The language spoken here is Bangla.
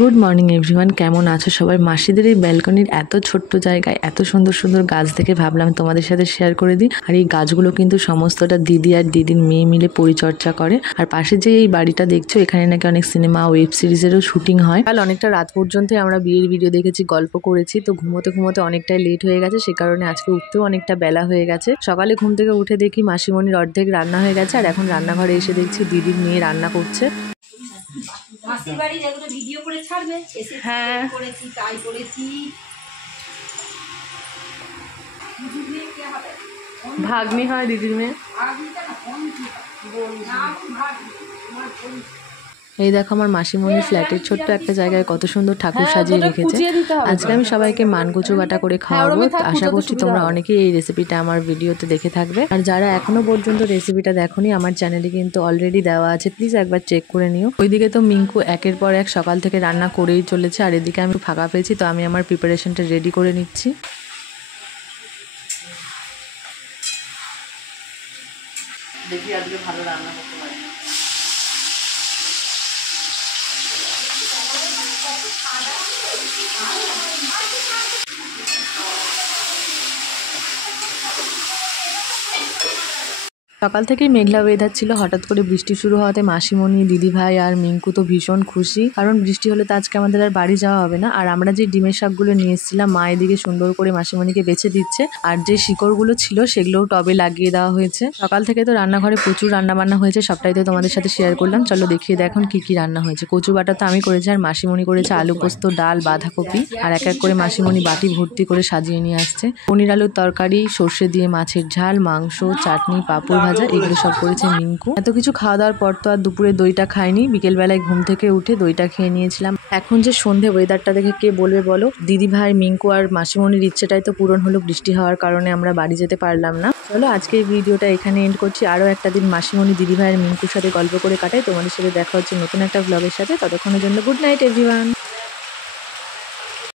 গুড মর্নিং এভরিওয়ান, কেমন আছো সবাই? মাসিদের এই ব্যালকনির এত ছোট্ট জায়গায় এত সুন্দর সুন্দর গাছ দেখে ভাবলাম তোমাদের সাথে শেয়ার করে দিই। আর এই গাছগুলো কিন্তু সমস্তটা দিদি আর দিদির মেয়ে মিলে পরিচর্যা করে। আর পাশে যে এই বাড়িটা দেখছো, এখানে নাকি অনেক সিনেমা ওয়েব সিরিজেরও শুটিং হয়। কাল অনেকটা রাত পর্যন্ত আমরা বিয়ের ভিডিও দেখেছি, গল্প করেছি, তো ঘুমোতে ঘুমোতে অনেকটাই লেট হয়ে গেছে। সে কারণে আজকে উঠতেও অনেকটা বেলা হয়ে গেছে। সকালে ঘুম থেকে উঠে দেখি মাসিমণির অর্ধেক রান্না হয়ে গেছে, আর এখন রান্নাঘরে এসে দেখছি দিদির মেয়ে রান্না করছে। মাসির বাড়ি যেগুলো ভিডিও করে ছাড়বে, হ্যাঁ করেছি, তাই করেছি। ভাগ্নি হয় দিদির মেয়ে। এই দেখো আমার মাসিমণির ফ্ল্যাটের ছোট্ট একটা জায়গায় কত সুন্দর ঠাকুর সাজিয়ে রেখেছে। আজকে আমি সবাইকে মানকচু বাটা করে খাওয়াবো। আশা করছি তোমরা অনেকেই এই রেসিপিটা আমার ভিডিওতে দেখে থাকবে। আর যারা এখনো পর্যন্ত রেসিপিটা দেখোনি, আমার চ্যানেলে কিন্তু অলরেডি দেওয়া আছে, প্লিজ একবার চেক করে নিও। ওইদিকে তো মিঙ্কু একের পর এক সকাল থেকে রান্না করেই চলেছে, আর এদিকে আমি ফাঁকা পেয়েছি, তো আমি আমার প্রিপারেশনটা রেডি করে নিচ্ছি। দেখি আজকে ভালো রান্না করতে পারি। সকাল থেকেই মেঘলা ওয়েদার ছিল, হঠাৎ করে বৃষ্টি শুরু হওয়াতে মাসিমণি, দিদিভাই আর মিঙ্কু তো ভীষণ খুশি, কারণ বৃষ্টি হলে তো আজকে আমাদের আর বাড়ি যাওয়া হবে না। আর আমরা যে ডিমের শাকগুলো নিয়ে এসেছিলাম, মা এদিকে সুন্দর করে মাসিমণিকে বেছে দিচ্ছে, আর যে শিকড়গুলো ছিল সেগুলোও টবে লাগিয়ে দেওয়া হয়েছে। সকাল থেকে তো রান্নাঘরে প্রচুর রান্না বান্না হয়েছে, সবটাই তো তোমাদের সাথে শেয়ার করলাম। চলো দেখিয়ে দেখুন কি কি রান্না হয়েছে। কচু বাটা তো আমি করেছি, আর মাসিমণি করেছে আলু পোস্ত, ডাল, বাঁধাকপি, আর এক এক করে মাসিমণি বাটি ভর্তি করে সাজিয়ে নিয়ে আসছে। পনির আলুর তরকারি, সর্ষে দিয়ে মাছের ঝাল, মাংস, চাটনি, পাঁপড় ভাজা, এগুলো সব করেছে মিঙ্কু। এত কিছু খাওয়া দাওয়ার পর তো আর দুপুরে দইটা খাইনি, বিকেল বেলায় ঘুম থেকে উঠে দইটা খেয়ে নিয়েছিলাম। এখন যে সন্ধে, ওয়েদারটা দেখে কে বলবে বলো? দিদি ভাই, মিঙ্কু আর মাসিমণির ইচ্ছেটাই তো পূরণ হলো। বৃষ্টি হওয়ার কারণে আমরা বাড়ি যেতে পারলাম না। চলো আজকে এই ভিডিওটা এখানে এন্ড করছি। আরও একটা দিন মাসিমণি, দিদি ভাই আর মিঙ্কুর সাথে গল্প করে কাটাই। তোমাদের সাথে দেখা হচ্ছে নতুন একটা ব্লগের সাথে। ততক্ষণের জন্য গুড নাইট এভরিওয়ান।